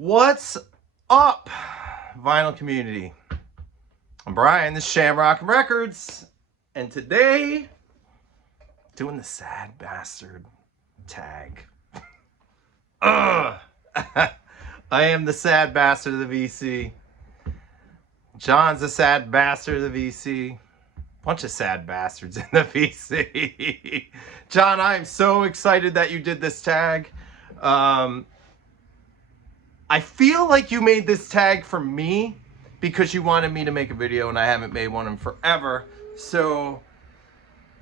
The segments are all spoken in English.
What's up, vinyl community? I'm Brian, this is Shamrock'n Records, and today, doing the sad bastard tag. Ugh! I am the sad bastard of the VC. John's the sad bastard of the VC. Bunch of sad bastards in the VC. John, I am so excited that you did this tag. I feel like you made this tag for me because you wanted me to make a video and I haven't made one in forever. So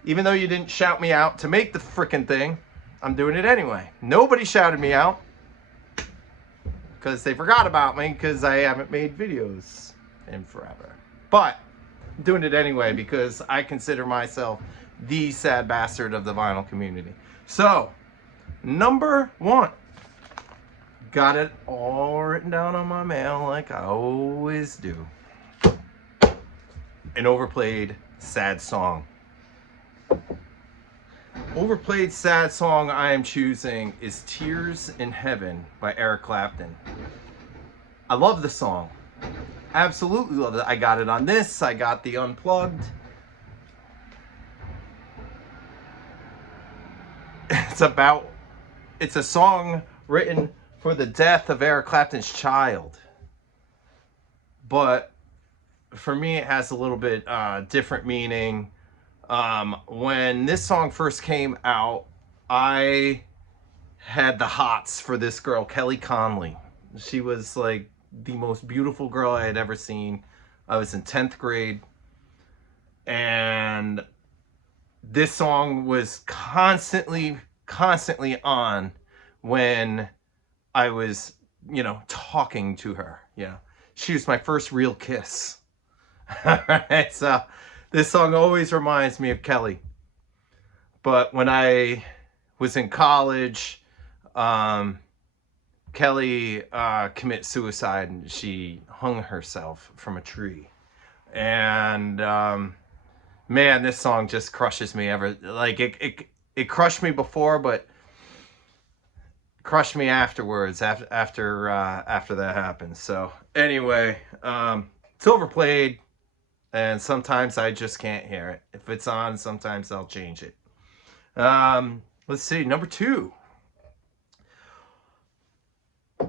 even though you didn't shout me out to make the freaking thing, I'm doing it anyway. Nobody shouted me out because they forgot about me because I haven't made videos in forever. But I'm doing it anyway because I consider myself the sad bastard of the vinyl community. So, number one. Got it all written down on my mail like I always do. An overplayed sad song. Overplayed sad song I am choosing is Tears in Heaven by Eric Clapton. I love the song. Absolutely love it. I got it on this. I got the Unplugged. It's a song written for the death of Eric Clapton's child. But for me, it has a little bit different meaning. When this song first came out, I had the hots for this girl, Kelly Conley. She was like the most beautiful girl I had ever seen. I was in 10th grade. And this song was constantly on when I was, talking to her. She was my first real kiss. All right, so this song always reminds me of Kelly. But when I was in college, Kelly committed suicide and she hung herself from a tree. And man, this song just crushes me it crushed me before, but crushed me afterwards after that happened. So anyway, it's overplayed and sometimes I just can't hear it. If it's on, sometimes I'll change it. Let's see, number two.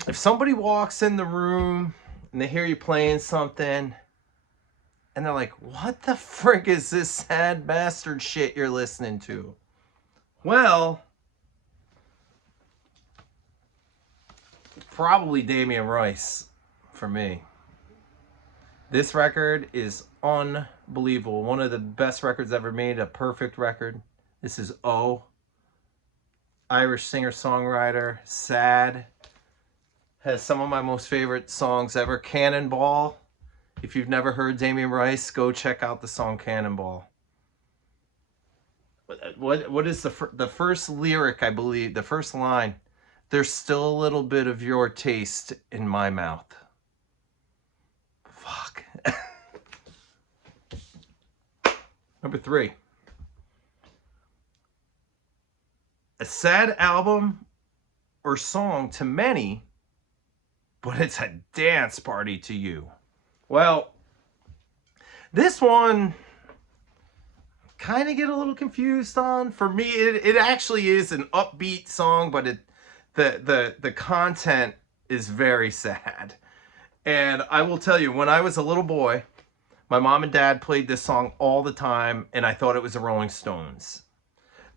If somebody walks in the room and they hear you playing something and they're like, what the frick is this sad bastard shit you're listening to? Well, probably Damien Rice for me. This record is unbelievable. One of the best records ever made, a perfect record. This is O. Irish singer-songwriter, sad. Has some of my most favorite songs ever. Cannonball. If you've never heard Damien Rice, go check out the song Cannonball. What is the first lyric, I believe, the first line? There's still a little bit of your taste in my mouth. Fuck. Number three. A sad album or song to many, but it's a dance party to you. Well, this one kind of get a little confused on. For me, it actually is an upbeat song, but the content is very sad. And I will tell you, when I was a little boy, my mom and dad played this song all the time, and I thought it was the Rolling Stones.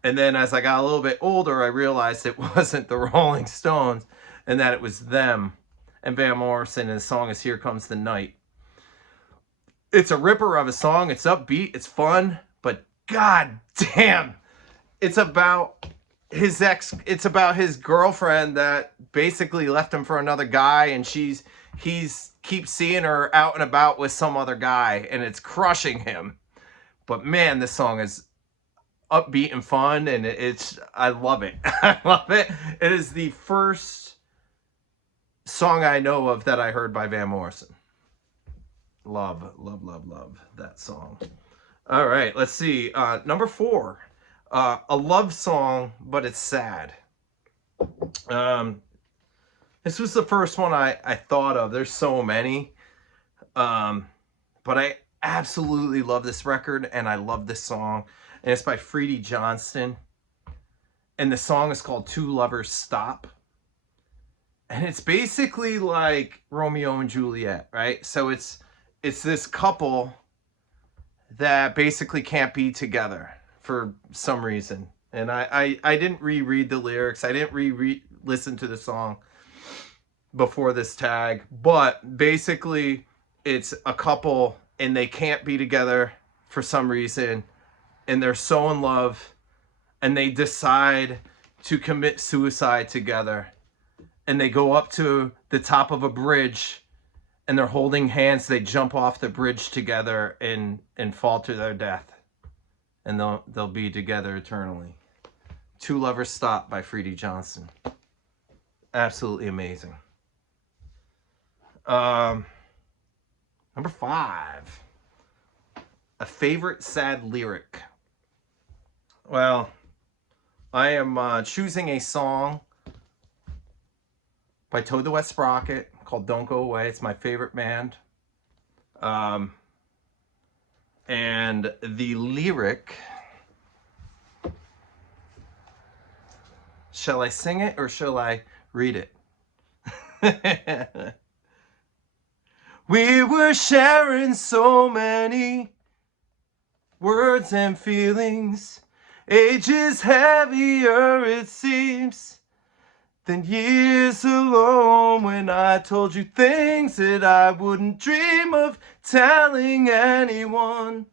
And then as I got a little bit older, I realized it wasn't the Rolling Stones, and that it was them and Van Morrison, and the song is Here Comes the Night. It's a ripper of a song. It's upbeat. It's fun. But god damn, it's about his girlfriend that basically left him for another guy, and he's keeps seeing her out and about with some other guy, and it's crushing him. But man, this song is upbeat and fun, and I love it. I love it. It is the first song I know of that I heard by Van Morrison. Love that song. All right, let's see. Number four. A love song, but it's sad. This was the first one I thought of. There's so many. But I absolutely love this record, and I love this song. And it's by Freddie Johnston. And the song is called Two Lovers Stop. And it's basically like Romeo and Juliet, right? So it's this couple that basically can't be together for some reason. And I didn't reread the lyrics. I didn't listen to the song before this tag. But basically, it's a couple and they can't be together for some reason. And they're so in love. And they decide to commit suicide together. And they go up to the top of a bridge. And they're holding hands. They jump off the bridge together and fall to their death. And they'll be together eternally. Two Lovers Stop by Freddie Johnston. Absolutely amazing. Number 5. A favorite sad lyric. Well, I am choosing a song by Toad the Wet Sprocket called Don't Go Away. It's my favorite band. And the lyric... Shall I sing it or shall I read it? We were sharing so many words and feelings. Age is heavier, it seems, than years alone. When I told you things that I wouldn't dream of telling anyone.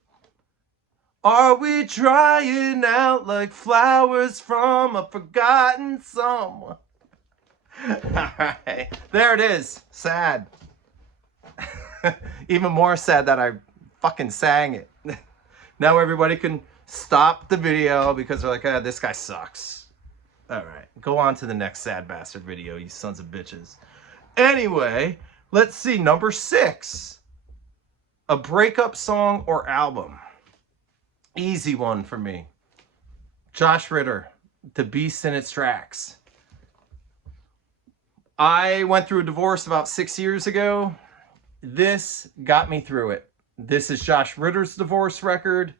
Are we drying out like flowers from a forgotten someone? Alright, there it is. Sad. Even more sad that I fucking sang it. Now everybody can stop the video because they're like, ah, this guy sucks. Alright, go on to the next sad bastard video, you sons of bitches. Anyway, let's see. Number 6. A breakup song or album. Easy one for me. Josh Ritter, The Beast in Its Tracks. I went through a divorce about 6 years ago. This got me through it. This is Josh Ritter's divorce record.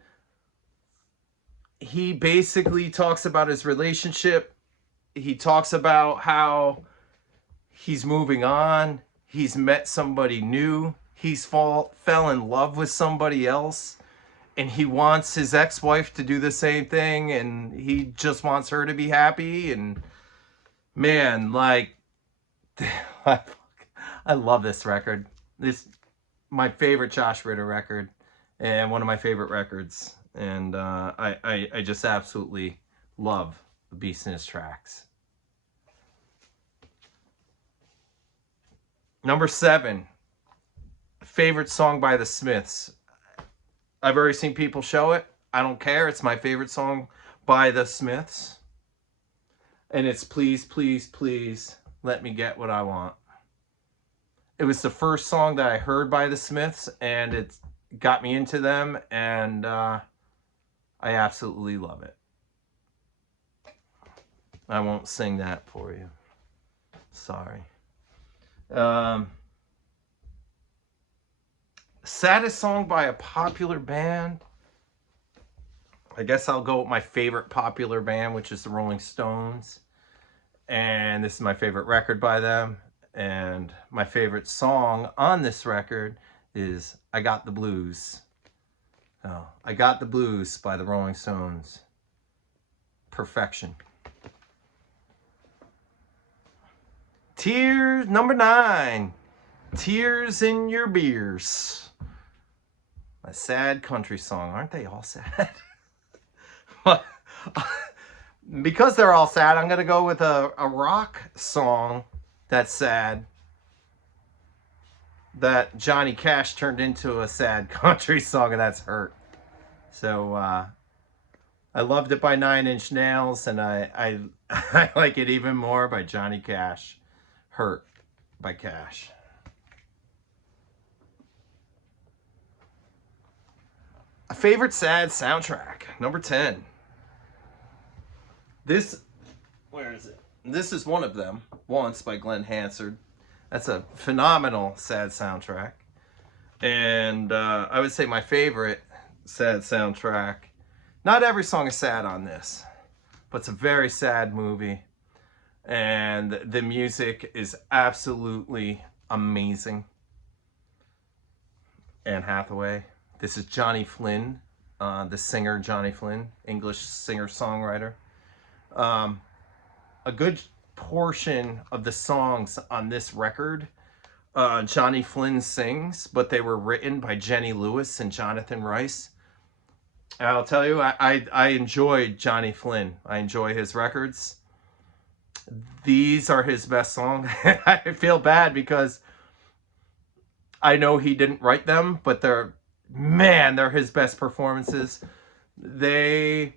He basically talks about his relationship. He talks about how he's moving on. He's met somebody new. He's fell in love with somebody else. And he wants his ex-wife to do the same thing. And he just wants her to be happy. And man, like, I love this record. This my favorite Josh Ritter record. And one of my favorite records. And I just absolutely love The Beast in His Tracks. Number 7. Favorite song by The Smiths. I've already seen people show it. I don't care. It's my favorite song by The Smiths. And it's Please, Please, Please Let Me Get What I Want. It was the first song that I heard by The Smiths. And it got me into them. And I absolutely love it. I won't sing that for you. Sorry. Saddest song by a popular band. I guess I'll go with my favorite popular band, which is the Rolling Stones. And this is my favorite record by them. And my favorite song on this record is I Got the Blues. Oh, I Got the Blues by the Rolling Stones. Perfection. Tears, number 9. Tears in Your Beers. A sad country song. Aren't they all sad? Because they're all sad, I'm going to go with a rock song that's sad. That Johnny Cash turned into a sad country song, and that's Hurt. So, I loved it by 9 Inch Nails, and I like it even more by Johnny Cash. Hurt by Cash. A favorite sad soundtrack. Number 10. Where is it? This is one of them. Once by Glenn Hansard. That's a phenomenal sad soundtrack. And I would say my favorite sad soundtrack. Not every song is sad on this, but it's a very sad movie. And the music is absolutely amazing. Anne Hathaway. This is Johnny Flynn, the singer Johnny Flynn, English singer-songwriter. A good portion of the songs on this record, Johnny Flynn sings, but they were written by Jenny Lewis and Jonathan Rice. I'll tell you, I enjoyed Johnny Flynn. I enjoy his records. These are his best songs. I feel bad because I know he didn't write them, but they're his best performances. They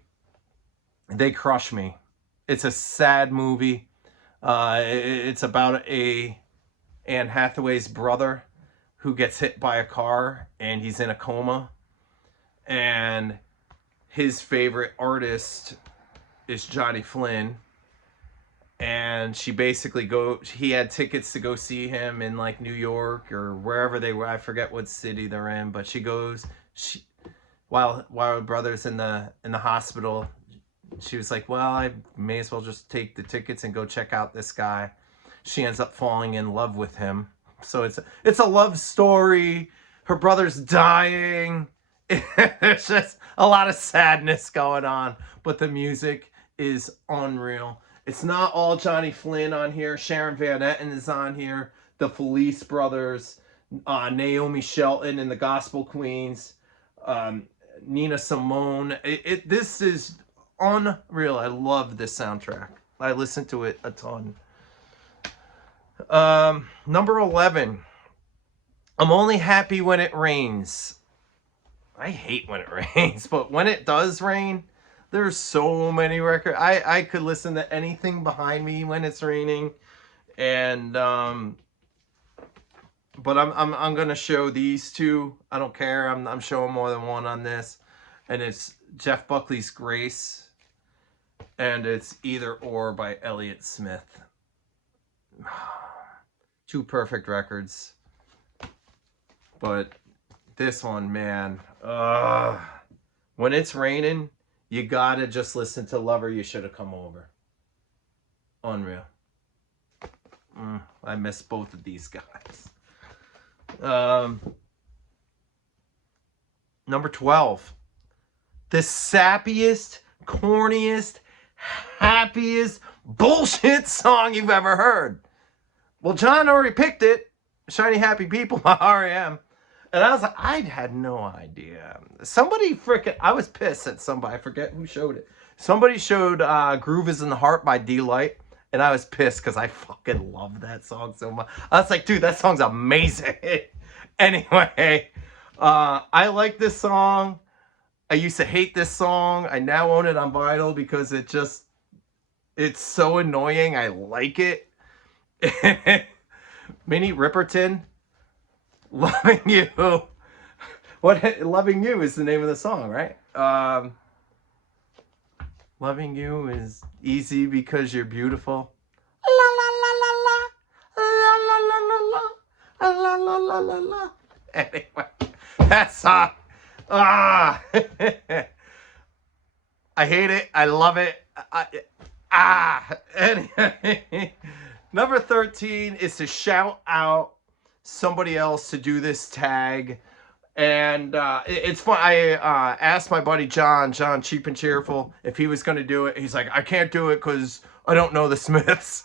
crush me. It's a sad movie. It's about Anne Hathaway's brother who gets hit by a car and he's in a coma. And his favorite artist is Johnny Flynn. And she basically he had tickets to go see him in like New York or wherever they were. I forget what city they're in, but while her brother's in the hospital, she was like, well, I may as well just take the tickets and go check out this guy. She ends up falling in love with him. So it's a love story. Her brother's dying. There's just a lot of sadness going on, but the music is unreal. It's not all Johnny Flynn on here. Sharon Van Etten is on here. The Felice Brothers, Naomi Shelton and the Gospel Queens, Nina Simone. This is unreal. I love this soundtrack. I listen to it a ton. Number 11. I'm Only Happy When It Rains. I hate when it rains, but when it does rain, there's so many records. I could listen to anything behind me when it's raining, and but I'm gonna show these two. I don't care. I'm showing more than one on this, and it's Jeff Buckley's Grace, and it's Either Or by Elliott Smith. Two perfect records, but this one, man, when it's raining, you gotta just listen to Lover You Should Have Come Over. Unreal. I miss both of these guys. Number 12. The sappiest, corniest, happiest bullshit song you've ever heard. Well, John already picked it. Shiny Happy People by R.E.M. And I was like, I had no idea. Somebody freaking, I was pissed at somebody. I forget who showed it. Somebody showed Groove Is in the Heart by D-Light. And I was pissed because I fucking love that song so much. I was like, dude, that song's amazing. Anyway, I like this song. I used to hate this song. I now own it on vinyl because it's so annoying. I like it. Minnie Riperton. Loving You. Loving You is the name of the song, right? Loving You is easy because you're beautiful. La la la la la la la la la la la la la. Anyway, that song. I hate it. I love it. Anyway, number 13 is to shout out somebody else to do this tag. And it's fun. I asked my buddy John Cheap and Cheerful, if he was going to do it. He's like, I can't do it because I don't know the Smiths.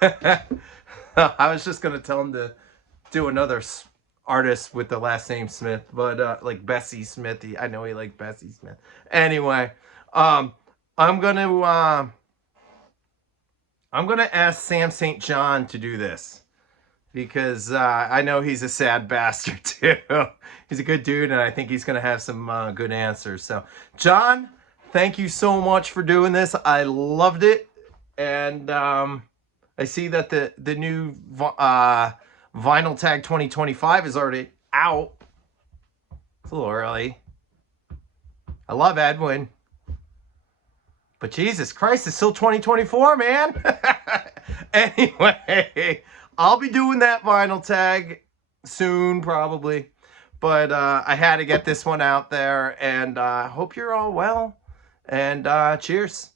I was just going to tell him to do another artist with the last name Smith, but like Bessie Smith. I know he liked Bessie Smith. Anyway, I'm gonna ask Sam St. John to do this. Because I know he's a sad bastard too. He's a good dude, and I think he's going to have some good answers. So, John, thank you so much for doing this. I loved it. And I see that the new Vinyl Tag 2025 is already out. It's a little early. I love Edwin. But Jesus Christ, it's still 2024, man. Anyway, I'll be doing that vinyl tag soon, probably. But I had to get this one out there, and hope you're all well. And cheers.